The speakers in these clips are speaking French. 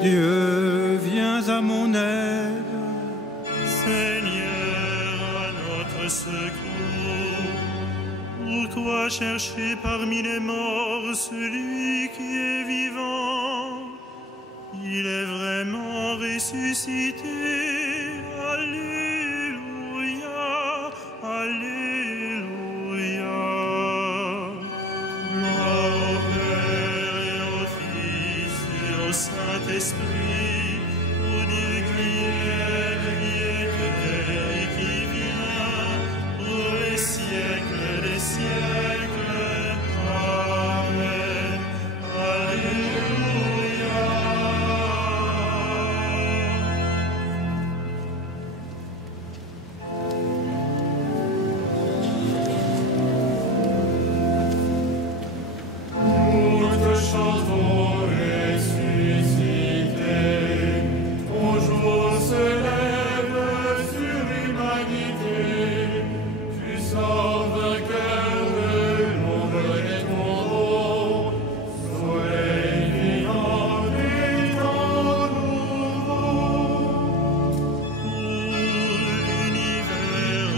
Dieu, viens à mon aide. Seigneur, à notre secours. Pourquoi chercher parmi les morts celui qui est vivant? Il est vraiment ressuscité. Alléluia, Alléluia. Gloire au Père et au Fils et au Saint-Esprit, au Dieu qui était et qui vient, pour les siècles des siècles. Amen. Alléluia. Nous te chantons ressuscité, ton jour se lève sur l'humanité. Tu sors vainqueur de l'ombre des tombeaux, soleil vivant des temps nouveaux. Pour l'univers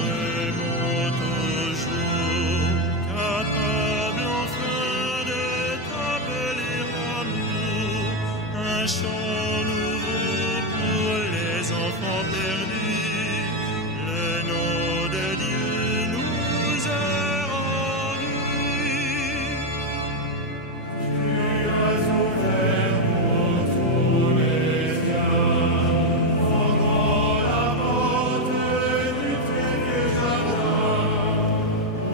monte au jour, capable enfin de t'appeler amour, un chant nouveau pour les enfants perdus. Le nom de Dieu nous est rendu. Tu as ouvert pour tous les siens, pendant la porte du très vieux jardin,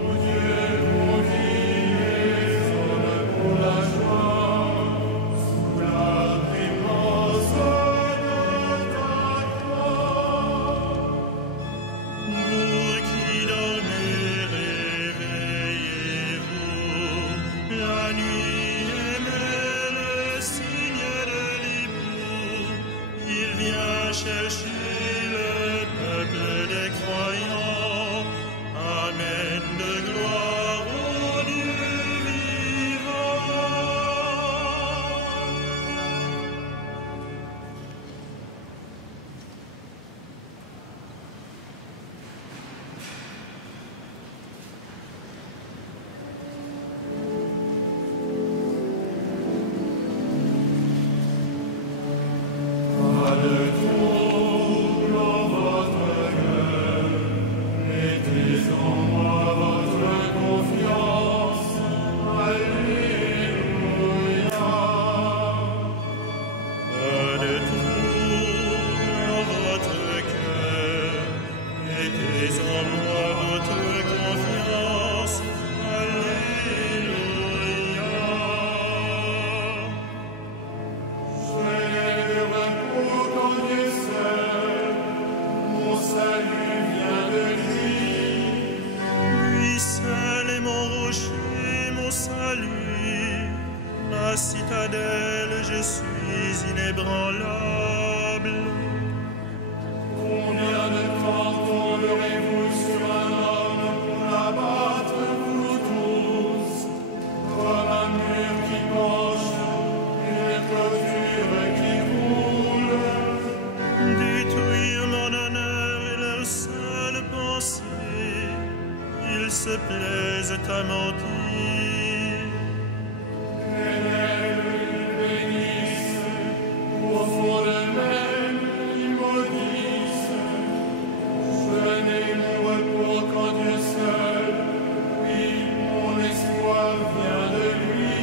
où Dieu conviait sonne pour la joie, sous l'immense de ta croix. Vous qui dormez, réveillez-vous, la nuit émet le signe de l'hibou. Il vient chercher le peuple des croyants. Amen de gloire au Dieu vivant. Pas de trouble en votre cœur, mettez en moi votre confiance. Alléluia. Pas de trouble en votre cœur, mettez en moi votre confiance. Alléluia. Je lève le repos en Dieu seul, mon salut vient de lui. Lui seul est mon rocher, mon salut, ma citadelle, je suis inébranlable. Combien de temps tomberez-vous sur un homme pour l'abattre, vous tous, comme un mur qui penche, une clôture qui roule? Détruire mon honneur est leur seule pensée, ils se plaisent à mentir. Élève, ils bénissent, au fond d'eux-mêmes, ils maudissent. Je n'ai mon repos qu'en Dieu seul, oui, mon espoir vient de lui.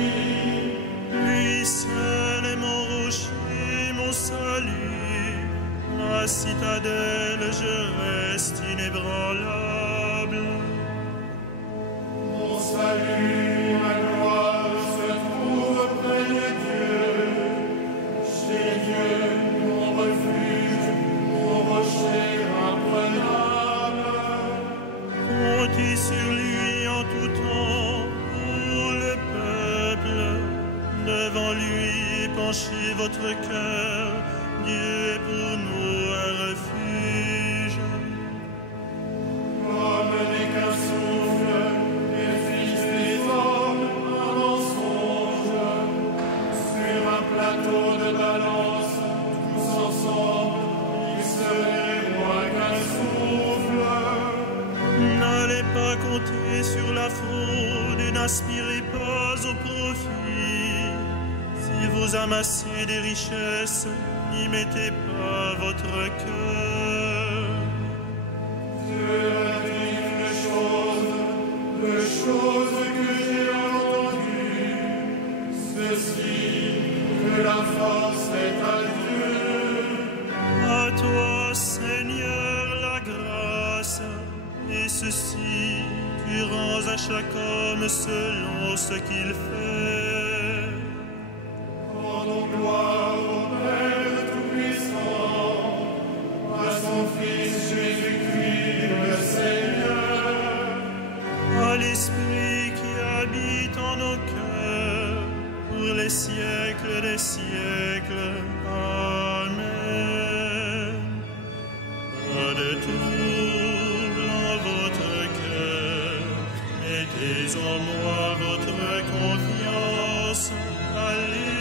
Lui seul est mon rocher, mon salut, ma citadelle, je reste inébranlable. Mon salut, ma gloire se trouve près de Dieu, chez Dieu, mon refuge, mon rocher imprenable. Comptez sur lui en tout temps pour le peuple, devant lui penchez votre cœur, Dieu est pour nous un refuge. Comme n'est qu'un souffle, les fils des hommes, un mensonge, sur un plateau de balance, et sur la fraude n'aspirez pas au profit. Si vous amassez des richesses, n'y mettez pas votre cœur. Dieu a dit les choses que j'ai entendues, ceci, que la force est à Dieu. À toi, Seigneur, la grâce, et ceci, tu rends à chaque homme selon ce qu'il fait. Rendons gloire au Père Tout-Puissant, à son Fils Jésus-Christ le Seigneur, À l'Esprit qui habite en nos cœurs, pour les siècles des siècles. Amen. Pas de trouble en votre cœur, mettez en moi votre confiance. Alléluia.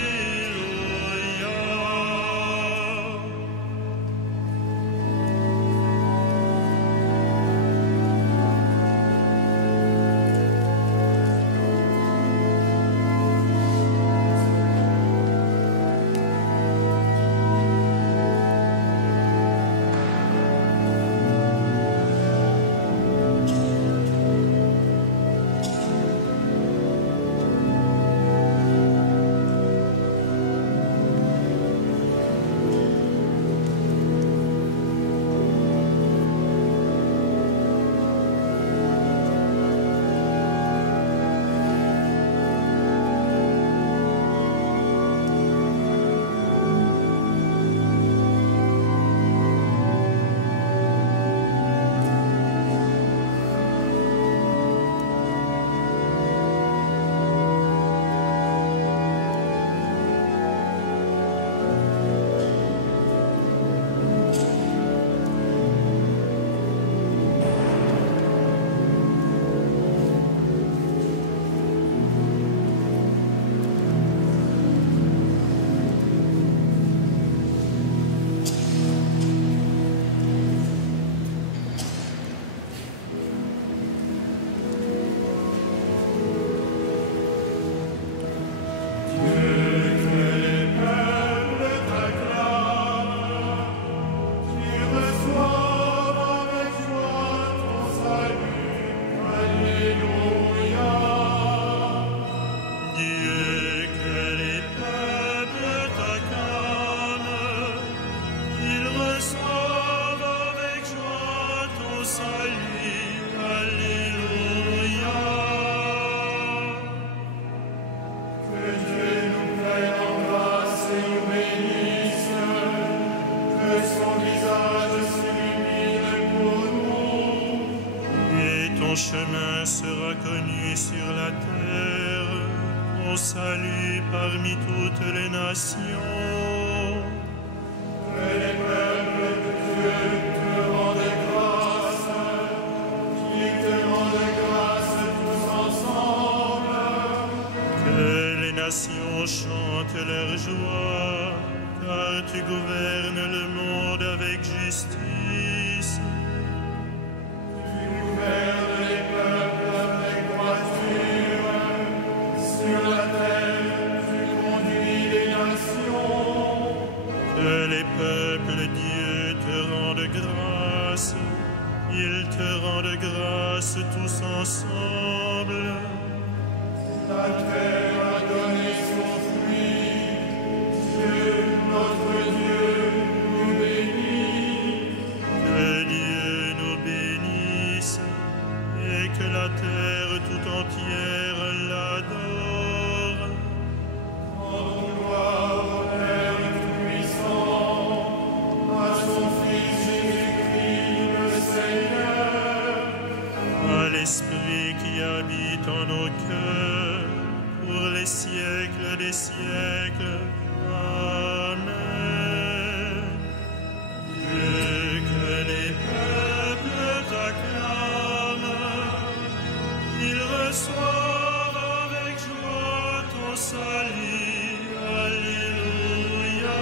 Ton chemin sera connu sur la terre, ton salut parmi toutes les nations. Que les peuples de Dieu te rendent grâce, qu'ils te rendent grâce tous ensemble. Que les nations chantent leur joie, car tu gouvernes le monde avec justice. Tu gouvernes les peuples avec droiture, sur la terre tu conduis les nations. Que les peuples, Dieu, te rendent grâce, ils te rendent grâce tous ensemble. La terre a donné son fruit, Dieu, notre Dieu, nous bénit. Que Dieu nous bénisse et que la terre tout entière l'adore. Rendons gloire au Père Tout-Puissant, à son Fils Jésus-Christ le Seigneur, À l'Esprit qui habite en nos cœurs, pour les siècles des siècles. Amen. Dieu, que les peuples t'acclament, ils reçoivent avec joie ton salut. Alléluia.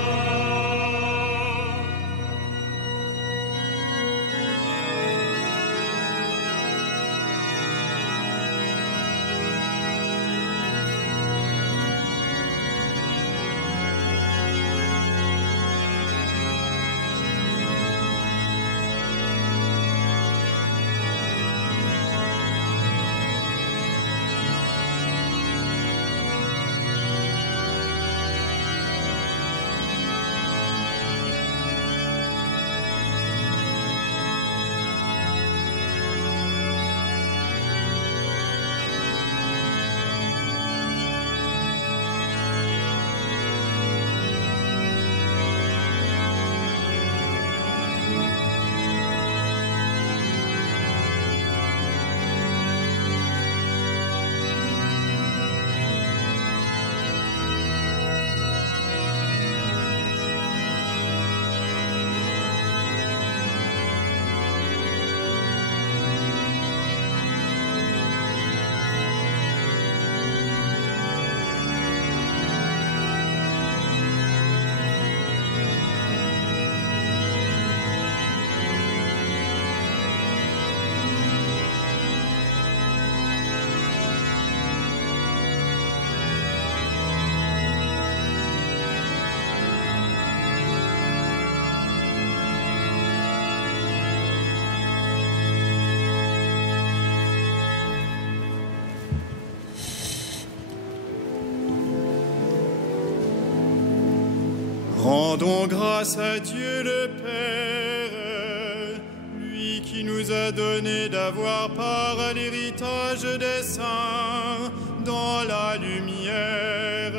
Rendons grâce à Dieu le Père, lui qui nous a donné d'avoir part à l'héritage des saints dans la lumière.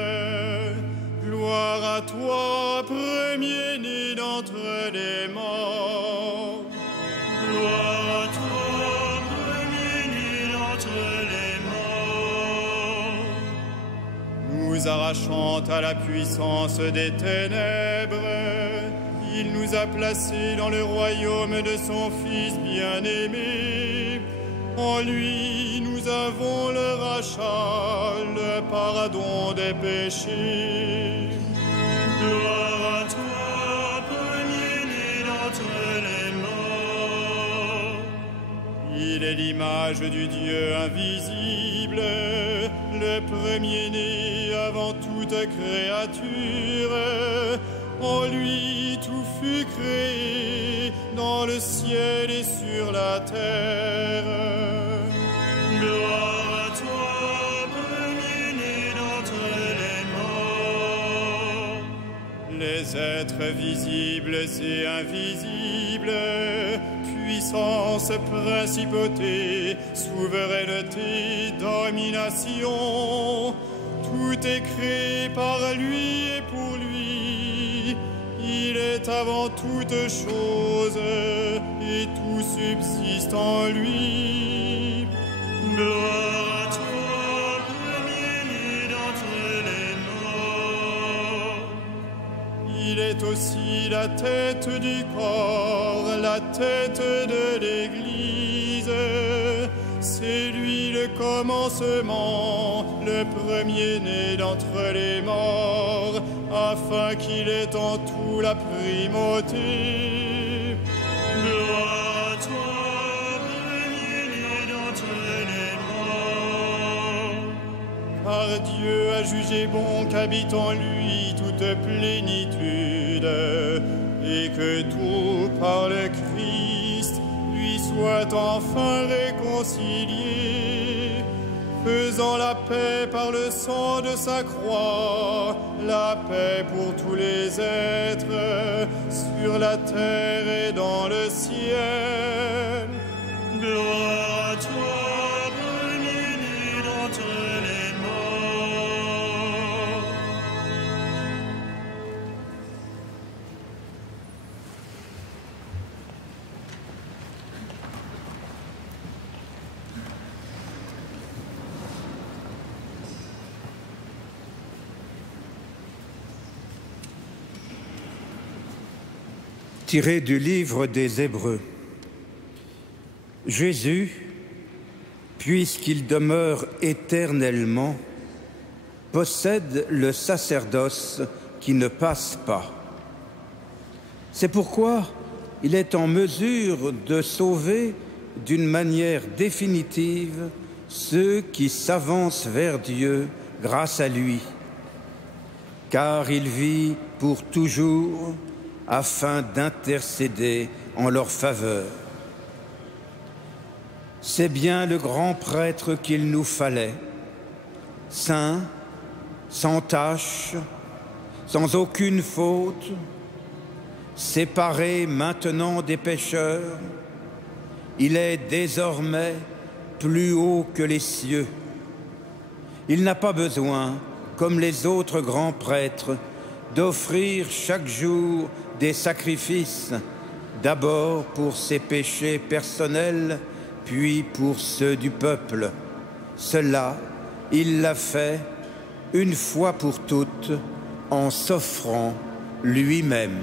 Gloire à toi, premier-né d'entre les morts. Gloire à toi, premier-né d'entre les morts. Nous arrachant à la puissance des ténèbres, il nous a placés dans le royaume de son Fils bien-aimé. En lui, nous avons le rachat, le pardon des péchés. Gloire à toi, premier-né d'entre les morts. Il est l'image du Dieu invisible, le premier-né avant toute créature. En lui, tout fut créé, dans le ciel et sur la terre. Gloire à toi, premier-né d'entre les morts. Les êtres visibles et invisibles, puissance, principauté, souveraineté, domination, tout est créé par lui et pour lui. Il est avant toute chose et tout subsiste en lui. Gloire à toi, premier-né d'entre les morts. Il est aussi la tête du corps, la tête de l'Église. C'est lui le commencement, le premier-né d'entre les morts, afin qu'il ait en tout la primauté. Gloire à toi, premier-né d'entre les morts. Car Dieu a jugé bon qu'habite en lui toute plénitude, et que tout par le Christ lui soit enfin réconcilié, faisant la paix par le sang de sa croix, la paix pour tous les êtres, sur la terre et dans le ciel. Gloire à toi, premier-né d'entre les morts. Tiré du livre des Hébreux. Jésus, puisqu'il demeure éternellement, possède le sacerdoce qui ne passe pas. C'est pourquoi il est en mesure de sauver d'une manière définitive ceux qui s'avancent vers Dieu grâce à lui, car il vit pour toujours afin d'intercéder en leur faveur. C'est bien le grand prêtre qu'il nous fallait, saint, sans tache, sans aucune faute, séparé maintenant des pécheurs. Il est désormais plus haut que les cieux. Il n'a pas besoin, comme les autres grands prêtres, d'offrir chaque jour des sacrifices, d'abord pour ses péchés personnels, puis pour ceux du peuple. Cela, il l'a fait une fois pour toutes en s'offrant lui-même.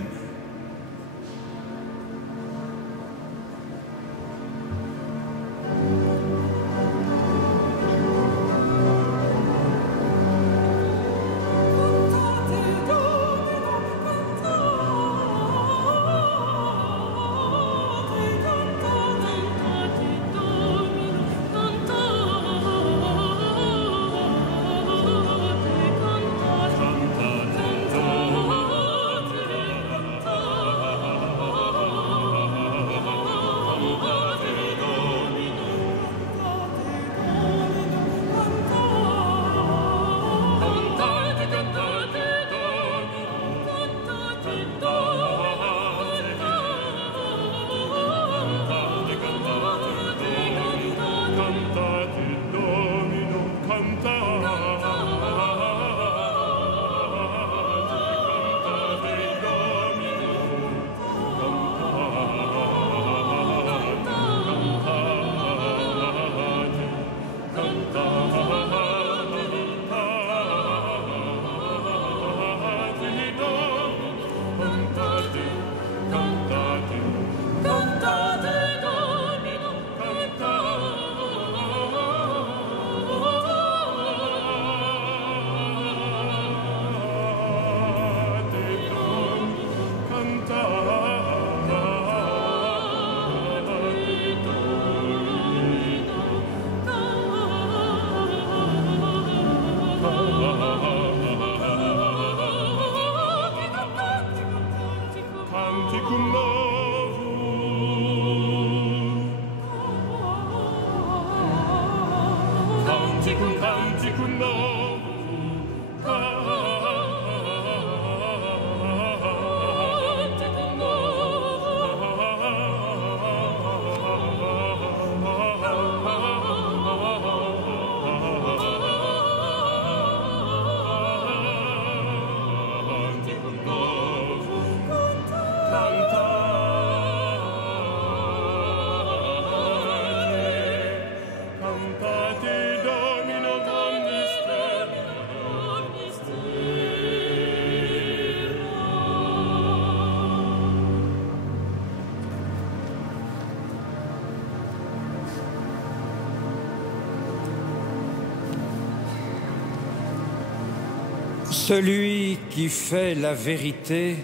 Celui qui fait la vérité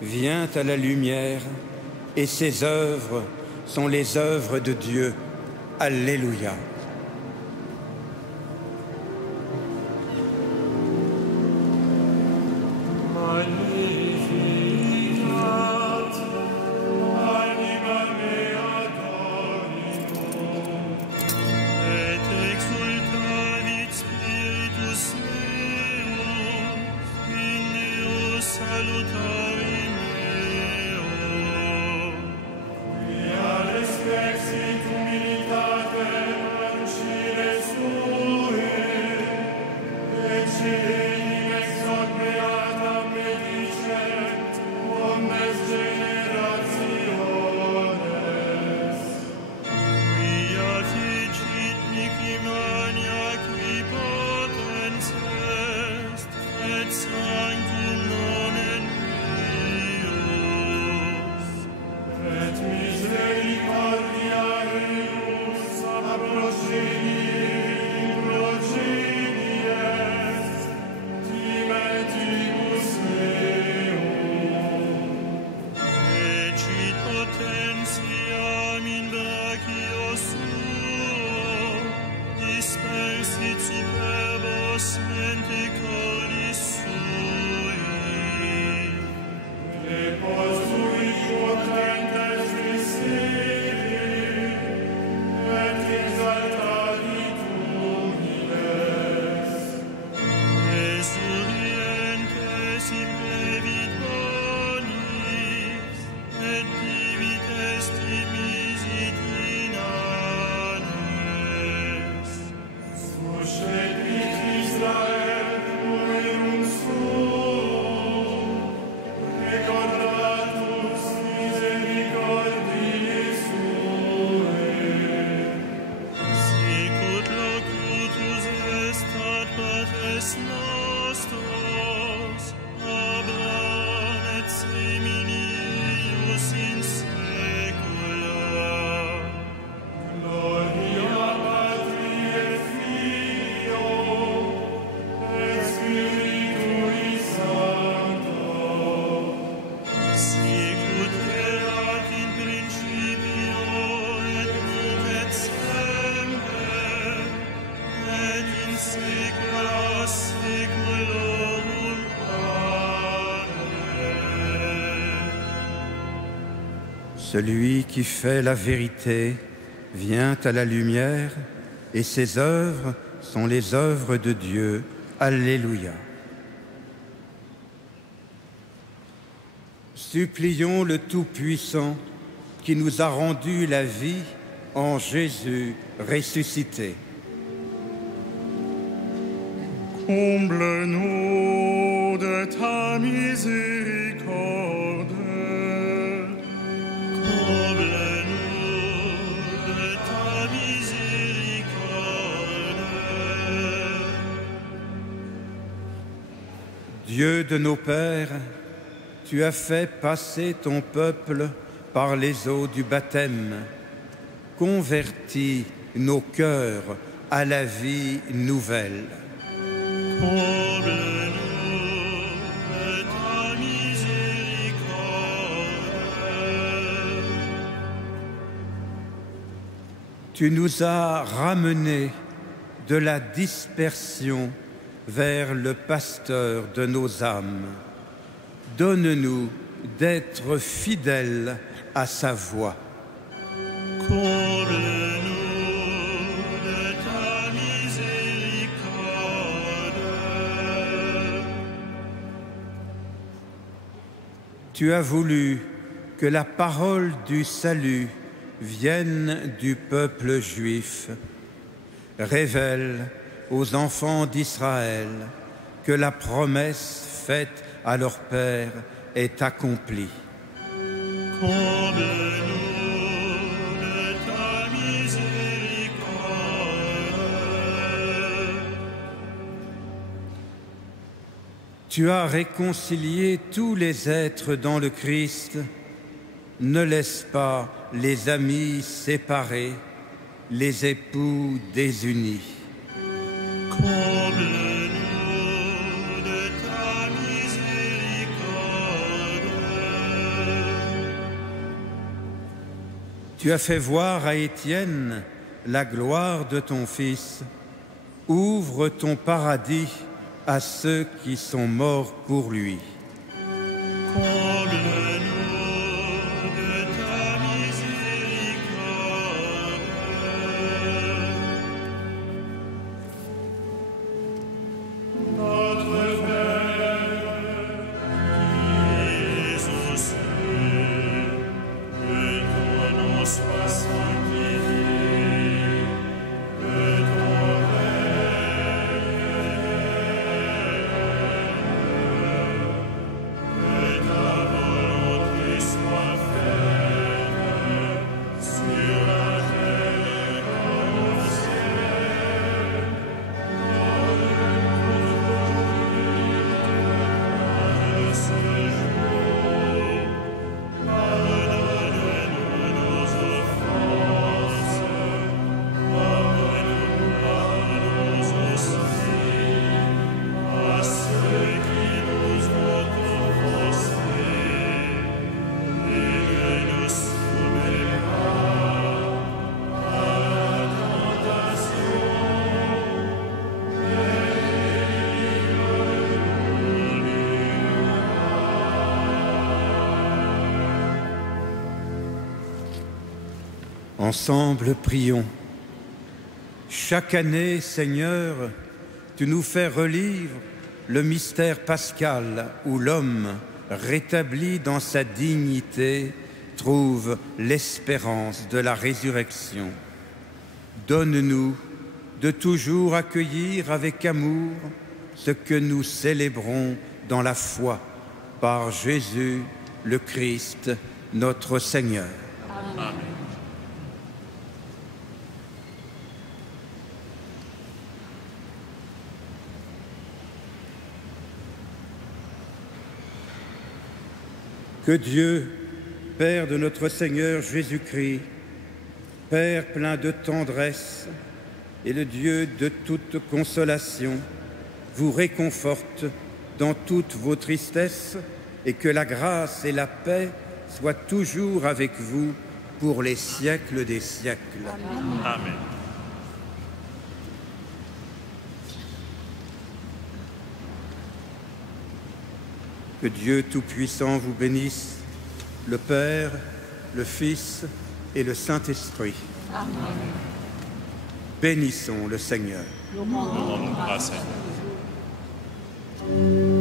vient à la lumière, et ses œuvres sont les œuvres de Dieu. Alléluia. Celui qui fait la vérité vient à la lumière, et ses œuvres sont les œuvres de Dieu. Alléluia. Supplions le Tout-Puissant qui nous a rendu la vie en Jésus ressuscité. Comble-nous de ta miséricorde. Comble-nous de ta miséricorde. Dieu de nos pères, tu as fait passer ton peuple par les eaux du baptême. Convertis nos cœurs à la vie nouvelle. Comble-nous de ta miséricorde. Tu nous as ramenés de la dispersion vers le pasteur de nos âmes. Donne-nous d'être fidèles à sa voix. Comble-nous de ta miséricorde. Tu as voulu que la parole du salut vienne du peuple juif. Révèle aux enfants d'Israël que la promesse faite à leur Père est accomplie. Comble-nous de ta miséricorde. Tu as réconcilié tous les êtres dans le Christ. Ne laisse pas les amis séparés, les époux désunis. Comble-nous de ta miséricorde. Tu as fait voir à Étienne la gloire de ton Fils. Ouvre ton paradis à ceux qui sont morts pour lui. Comble-nous de ta miséricorde. Notre Père, qui es aux cieux, que ton nom soit sanctifié, que ton règne vienne, que ta volonté soit faite sur la terre comme au ciel. Donne-nous ce jour, pardonne-nous nos offenses, comme nous pardonnons aussi à ceux qui nous ont offensés, et ne nous soumets pas à la tentation, mais délivre-nous du Ensemble, prions. Chaque année, Seigneur, tu nous fais relire le mystère pascal où l'homme, rétabli dans sa dignité, trouve l'espérance de la résurrection. Donne-nous de toujours accueillir avec amour ce que nous célébrons dans la foi par Jésus le Christ, notre Seigneur. Amen. Que Dieu, Père de notre Seigneur Jésus-Christ, Père plein de tendresse et le Dieu de toute consolation, vous réconforte dans toutes vos tristesses et que la grâce et la paix soient toujours avec vous pour les siècles des siècles. Amen. Que Dieu Tout-Puissant vous bénisse, le Père, le Fils et le Saint-Esprit. Amen. Bénissons le Seigneur. Nous rendons Rendons-nous grâce à Dieu.